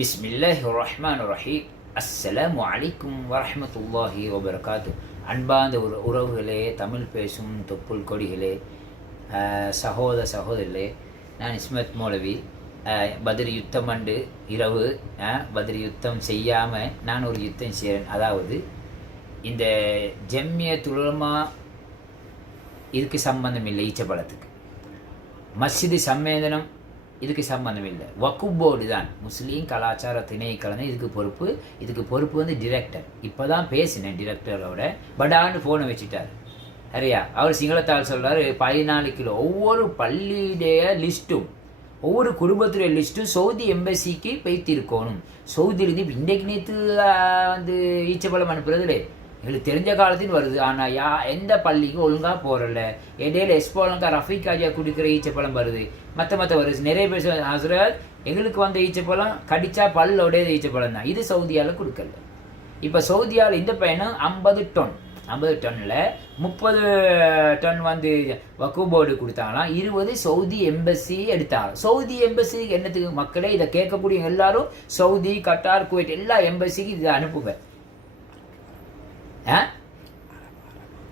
பிஸ்மில்லாஹி ரஹ்மான் ரஹீம் அஸ்ஸலாமு அலைக்கும் வரஹ்மத்துல்லாஹி வபரகாத்து அன்பார்ந்த உற உறவுகளே தமிழ் பேசும் தொப்புள் கொடிகளே சகோதர சகோதரிகளே நான் இஸ்மத் மௌலவி. பதில் யுத்தம் அண்டு இரவு பதில் யுத்தம் செய்யாமல் நான் ஒரு யுத்தம் செய்கிறேன் அதாவது இந்த ஜம்மிய துளமா இதுக்கு சம்பந்தம் இல்லை ஈச்சப்பழத்துக்கு. மஸ்ஜிது சம்மேதனம் இதுக்கு சம்மந்தம் இல்லை. வக்குப் போர்டு தான். முஸ்லீம் கலாச்சார திணைக்களம் இதுக்கு பொறுப்பு. இதுக்கு பொறுப்பு வந்து டிரெக்டர் இப்போ தான் பேசினேன் டிரெக்டரோட படான்னு ஃபோனை வச்சுட்டார். சரியா? அவர் சிங்களத்தால் சொல்கிறார் பதினாலு கிலோ. ஒவ்வொரு பள்ளியுடைய லிஸ்ட்டும் ஒவ்வொரு குடும்பத்துடைய லிஸ்ட்டும் சவுதி எம்பசிக்கு பெய்த்திருக்கணும் சவுதியிலேருந்து இன்றைக்கு நேற்று வந்து ஈச்சப்பழம் அனுப்புறதுலே. எங்களுக்கு தெரிஞ்ச காலத்தில் வருது. ஆனால் யா எந்த பள்ளிக்கும் ஒழுங்காக போகிறல இடையில எஸ்போலங்கா ரஃபீக் ஆஜியா குடிக்கிற ஈச்சப்பழம் வருது. மற்ற மற்ற வருது நிறைய பேர் சொல்ல எங்களுக்கு வந்த ஈச்சப்பழம் கடிச்சா பல்லோடைய ஈச்சப்பழம் தான். இது சவுதியால் கொடுக்கல இப்போ சவுதியாவில் இந்த பையனும் ஐம்பது டொன். ஐம்பது டன்னில் முப்பது டன் வந்து வக்கு போர்டு கொடுத்தாங்களாம். இருபது சவுதி எம்பசி எடுத்தாங்க. சவுதி எம்பசி என்னத்துக்கு மக்களே இதை கேட்கக்கூடிய எல்லாரும் சவுதி கட்டார் குவைட் எல்லா எம்பசிக்கு இதை அனுப்புங்க ஆ?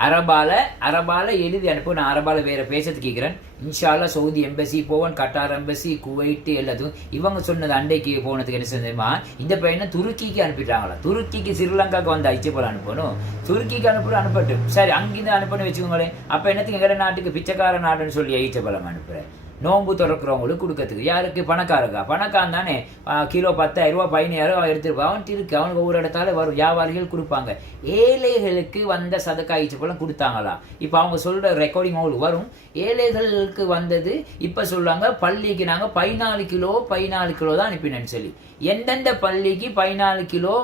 அரபால அரபால எழுதி அனுப்பு நான் அரபால வேற பேசுறது கேட்குறேன் இன்ஷால்லா சவுதி எம்பசி போவன் கட்டார் எம்பசி குவைட்டு எல்லாத்துக்கும் இவங்க சொன்னது அண்டைக்கு போனதுக்கு என்ன சொன்னதுமா இந்த பையனை துருக்கிக்கு அனுப்பிட்டாங்களா? துருக்கிக்கு ஸ்ரீலங்காக்கு வந்து ஐச்சப்பல் அனுப்பணும். துருக்கிக்கு அனுப்புற அனுப்பட்டும். சரி அங்கிருந்து அனுப்பணும் வச்சுக்கோங்களேன். அப்போ என்னத்துக்கு எங்கள் நாட்டுக்கு பிச்சைக்கார நாடுன்னு சொல்லி ஐச்சப்பலம் அனுப்புகிறேன் நோன்பு திறக்கிறவங்களுக்கு கொடுக்கறதுக்கு. யாருக்கு? பணக்காரங்க பணக்காரன் தானே. கிலோ பத்தாயிரம் ரூபா பதினாயிரம் ரூபா எடுத்துருப்பா அவன்ட்டு இருக்கு. அவனுக்கு ஒவ்வொரு இடத்தால வரும். வியாபாரிகள் கொடுப்பாங்க. ஏழைகளுக்கு வந்த சதக்கா ஈச்சப்பழம் கொடுத்தாங்களா? இப்போ அவங்க சொல்கிற ரெக்கார்டிங் அவங்களுக்கு வரும். ஏழைகளுக்கு வந்தது இப்போ சொல்லுவாங்க பள்ளிக்கு நாங்கள் பதினாலு கிலோ பதினாலு கிலோ தான் அனுப்பினேன்னு சொல்லி. எந்தெந்த பள்ளிக்கு பதினாலு கிலோ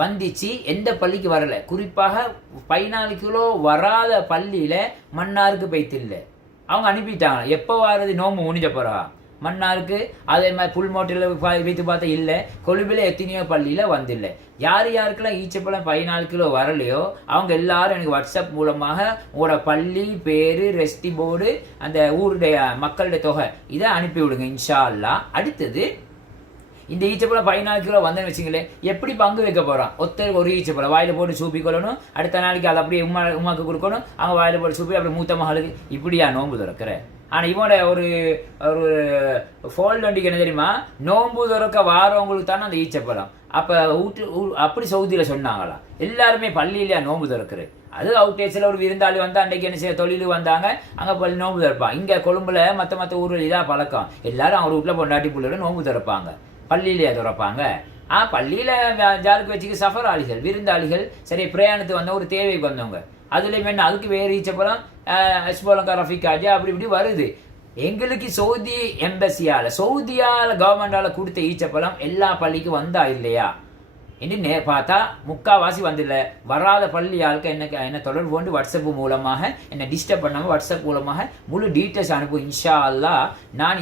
வந்துச்சு எந்த பள்ளிக்கு வரல? குறிப்பாக பதினாலு கிலோ வராத பள்ளியில் மன்னாருக்கு பைத்தில்லை அவங்க அனுப்பிட்டாங்க. எப்போ வாரது? நோம்பு முடிஞ்ச போறா மன்னாருக்கு அதே மாதிரி புல் மோட்டில் வைத்து பார்த்தா இல்லை. கொழும்பில் எத்தனையோ பள்ளியில் வந்தில்லை. யார் யாருக்கெல்லாம் ஈச்சப்பழம் பதினாலு கிலோ வரலையோ அவங்க எல்லாரும் எனக்கு வாட்ஸ்அப் மூலமாக உங்களோட பள்ளி பேர் ரெஸ்டி போர்டு அந்த ஊருடைய மக்களுடைய தொகை இதை அனுப்பி விடுங்க இன்ஷா அல்லா அடுத்தது இந்த ஈச்சப்பழம் பதினாலு கிலோ வந்தேன்னு வச்சுங்களேன் எப்படி பங்கு வைக்க போகிறோம் ஒத்தர் ஒரு ஈச்சப்பழம் வாயில் போட்டு சூப்பி கொள்ளணும். அடுத்த நாளைக்கு அதை அப்படியே உமா உமாக்கு கொடுக்கணும். அவங்க வாயில் போட்டு சூப்பி அப்புறம் மூத்த மகளுக்கு. இப்படியா நோன்பு திறக்கிற? ஆனால் இவனோட ஒரு ஒரு ஃபோல்ட் வண்டிக்கு என்ன தெரியுமா? நோன்பு திறக்க வாரவங்களுக்கு தானே அந்த ஈச்சப்பழம் அப்போ ஊட்டு ஊ- அப்படி சவுதியில சொன்னாங்களா? எல்லாருமே பள்ளியிலையா நோன்பு திறக்குறது அது அவுட்டேஜில் ஒரு விருந்தாளி வந்து அன்றைக்கு என்ன செய்ய தொழில் வந்தாங்க. அங்கே பள்ளி நோன்பு திறப்பான். இங்கே கொழும்புல மற்ற மற்ற ஊரில் இதாக பழக்கம். எல்லாரும் அவங்க வீட்டில் பொண்டாட்டி பிள்ளையோட நோன்பு திறப்பாங்க. பள்ளியிலே திறப்பாங்க. ஆ பள்ளியில் ஜாலுக்கு வச்சுக்க சஃபர் ஆளிகள் விருந்தாளிகள் சரி பிரயாணத்துக்கு வந்த ஒரு தேவைக்கு வந்தவங்க அதுலேயும் என்ன அதுக்கு வேறு ஈச்சப்பறம் ஹஸ்போலங்கா ரஃபிக் ஆஜா அப்படி இப்படி வருது. எங்களுக்கு சவுதி எம்பசியால் சவுதியால கவர்மெண்டால கொடுத்த ஈச்சப்பழம் எல்லா பள்ளிக்கும் வந்தா இல்லையா? என்று நே பார்த்தா முக்காவாசி வந்துடல வராத பள்ளி ஆளுக்கு என்ன என்ன தொடர்பு கொண்டு வாட்ஸ்அப் மூலமாக என்ன டிஸ்டர்ப் பண்ணாமல் வாட்ஸ்அப் மூலமாக முழு டீட்டெயில்ஸ் அனுப்பும் இன்ஷா அல்லாஹ் நான்